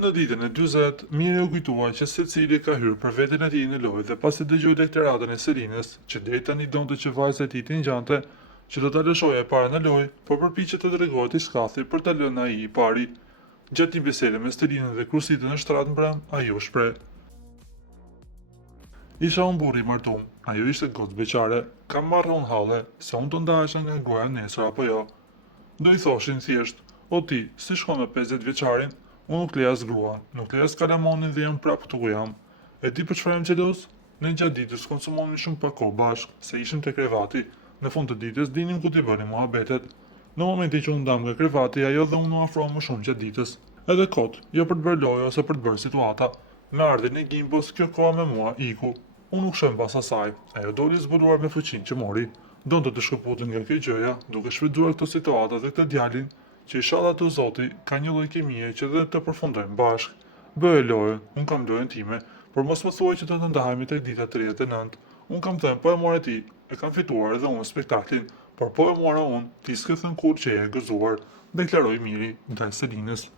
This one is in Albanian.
Në ditën e 40, Miri u kujtua që secili ka hyrë për veten e tij në lojë dhe pasi dëgjoi deklaratën e Selinës, që deri tani donte që vajza e tij të ngjante, që do ta lëshojë para në lojë, por përpiqet të tregohet i shkathi për ta lënë ai i pari. Gjatë një bisede me Selinën dhe kursitën në shtrat mbrëm, ai u shpreh: Isha unë burri i martum, ajo ishte gotë beqare, kam marrë unë halle, se unë të ndahesha nga gruaja nesër apo jo. Do i thoshin thjesht, o ti, si shkon me 50 vjeçarin, unë nuk leja as grua, nuk leja as kalamonin dhe jam prapë këtu ku jam. E di për çfarë jam xheloz? Ne gjatë ditës konsumonin shumë pak kohë bashkë, se ishim te krevati, në fund të ditës dinim ku t'i bënim muhabetet. Në momentin që unë ndam nga krevati, ajo dhe unë u afrohem më shumë gjatë ditës. Edhe kot, jo për të bërë lojë ose për të bërë situata. Me ardhin e gimbos, kjo koha me mua iku. Unë nuk shëm pas asaj, ajo doli zbuluar me fuqinë që mori. Donte të shkëputën nga kjo gjëja, duke shfrytzuar këto situata dhe këtë djalin, që inshallah te Zoti ka një lloj kimie që dhe të përfundojmë bashkë. Bëje lojën, unë kam lojën time, por mos më thuaj që do të ndahemi tek dita 39. Unë kam thënë po e morë ti, e kam fituar edhe unë spektaklin, por po e mora unë, ti s'ke thënë kur që je e gëzuar, deklaroi Miri ndaj Selinës.